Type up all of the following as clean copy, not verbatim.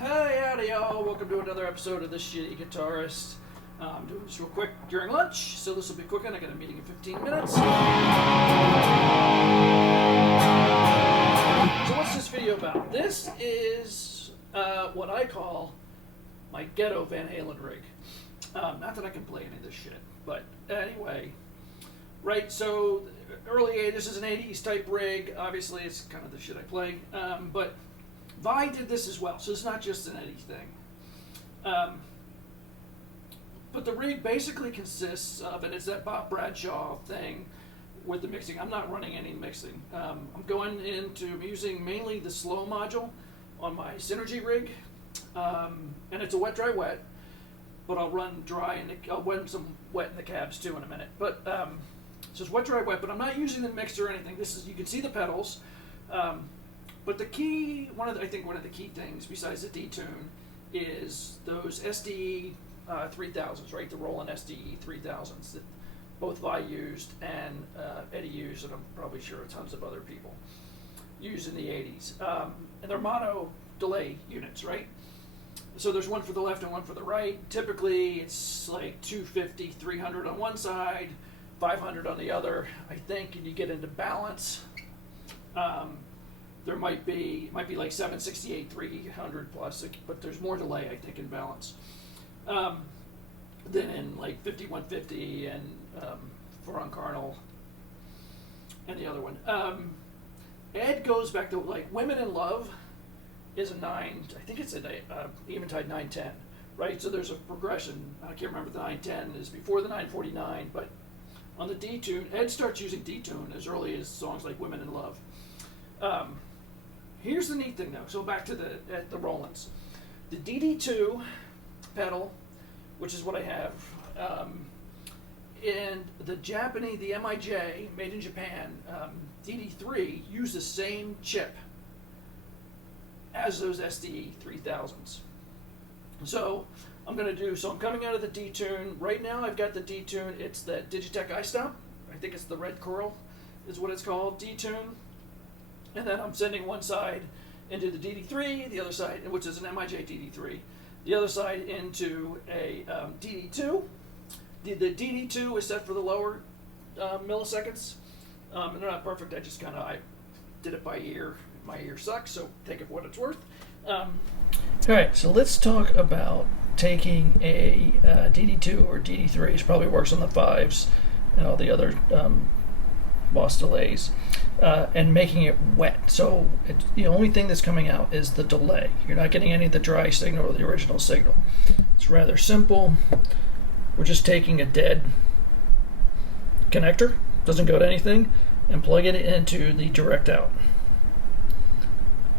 Hey, howdy y'all. Welcome to another episode of This Shitty Guitarist. I'm doing this real quick during lunch, so this will be quick, and I got a meeting in 15 minutes. So what's this video about? This is what I call my ghetto Van Halen rig. Not that I can play any of this shit, but anyway. Right, so this is an 80s type rig. Obviously, it's kind of the shit I play, but Vi did this as well, so it's not just an Eddie thing. But the rig basically consists of, and it's that Bob Bradshaw thing with the mixing. I'm not running any mixing. I'm using mainly the slow module on my Synergy rig, and it's a wet, dry, wet, but I'll run dry, and I'll run some wet in the cabs too in a minute. But so it's wet, dry, wet, but I'm not using the mixer or anything. You can see the pedals. But the key, one of the key things besides the Detune is those SDE-3000s, right? The Roland SDE-3000s that both Vi used and Eddie used, and I'm probably sure tons of other people used in the 80s. And they're mono delay units, right? So there's one for the left and one for the right. Typically, it's like 250, 300 on one side, 500 on the other, I think, and you get into balance. There might be like 768, 300 plus, but there's more delay, I think, in balance than in like 5150 and Ferron Carnal and the other one. Ed goes back to like Women in Love is a 9, I think it's an Eventide 910, right? So there's a progression. I can't remember, the 910 is before the 949, but on the Detune, Ed starts using Detune as early as songs like Women in Love. Here's the neat thing though, so back to the Rolands. The DD2 pedal, which is what I have, and the MIJ, made in Japan, DD3, use the same chip as those SDE-3000s. So I'm coming out of the Detune. Right now I've got the Detune, it's the Digitech iStomp. I think it's the Red Coral is what it's called, Detune. And then I'm sending one side into the DD3, the other side, which is an MIJ DD3, the other side into a DD2. The DD2 is set for the lower milliseconds. And they're not perfect. I did it by ear. My ear sucks, so take it for what it's worth. All right, so let's talk about taking a DD2 or DD3. It probably works on the 5s and all the other boss delays, and making it wet. So the only thing that's coming out is the delay. You're not getting any of the dry signal or the original signal. It's rather simple. We're just taking a dead connector, doesn't go to anything, and plugging it into the direct out.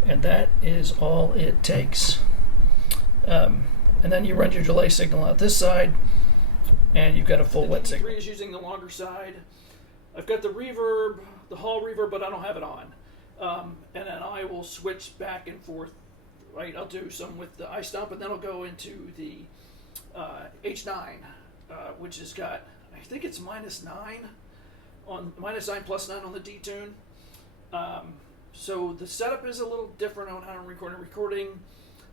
And that is all it takes. And then you run your delay signal out this side, and you've got a full wet signal. The DD3 is using the longer side. I've got the reverb, the Hall Reverb, but I don't have it on. And then I will switch back and forth. Right, I'll do some with the iStomp, and then I'll go into the H9, which has got, I think it's -9 plus 9 on the Detune. So the setup is a little different on how I'm recording.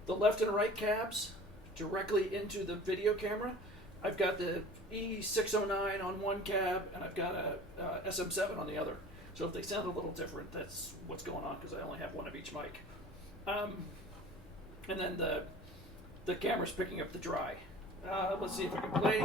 The left and right cabs directly into the video camera. I've got the E609 on one cab, and I've got a SM7 on the other. So if they sound a little different, that's what's going on, because I only have one of each mic. And then the camera's picking up the dry. Let's see if I can play.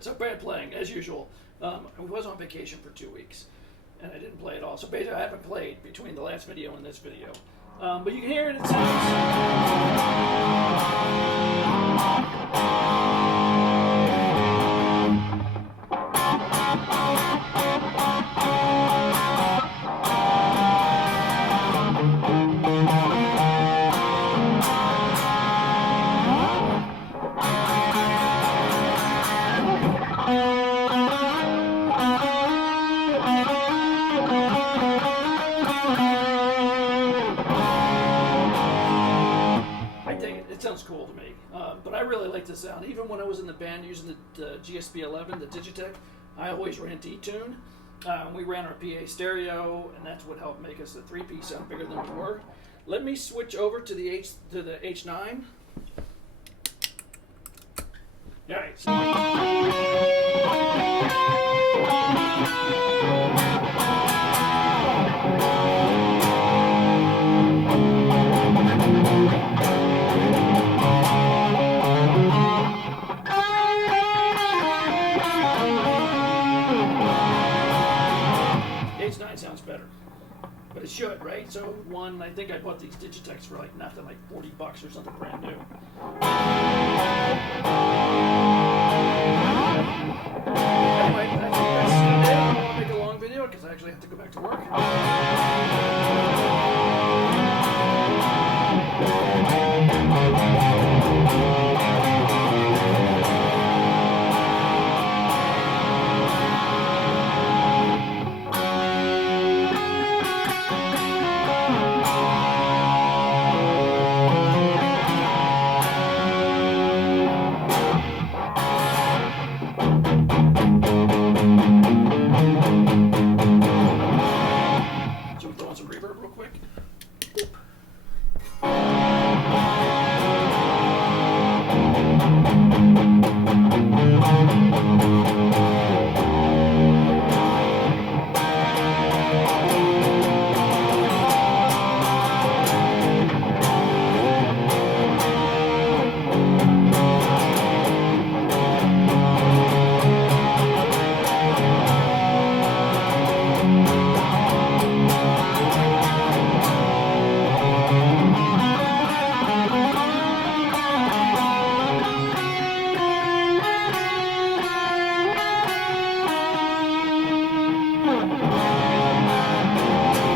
So bad playing, as usual. I was on vacation for 2 weeks, and I didn't play at all. So basically, I haven't played between the last video and this video. But you can hear it. It sounds. I think it sounds cool to me, but I really like the sound. Even when I was in the band using the GSP-11, the Digitech, I always ran Detune. We ran our PA stereo, and that's what helped make us the 3-piece sound bigger than we were. Let me switch over to the H9. All right. H9 sounds better, but it should, right? So one, I think I bought these Digitechs for like nothing, like $40 or something brand new. Anyway, I think that's it. I don't want to make a long video because I actually have to go back to work. So we throw on some reverb real quick. Boop.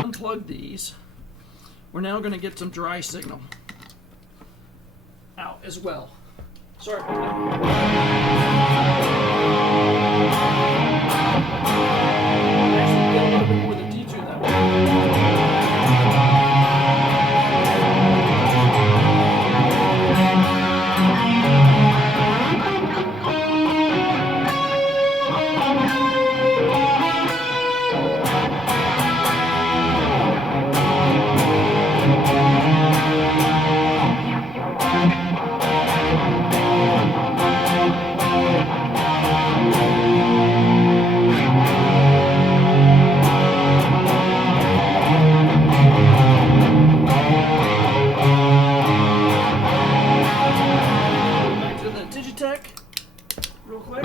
Unplug these. We're now going to get some dry signal out as well. Sorry about that. Actually, get a little bit more than Detune that way. Back to the Digitech, real quick.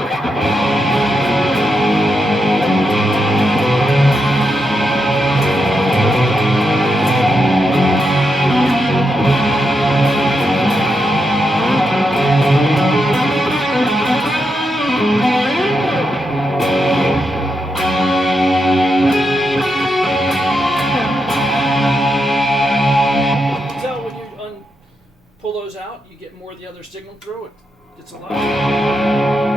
So when you pull those out, you get more of the other signal through it. It's a lot.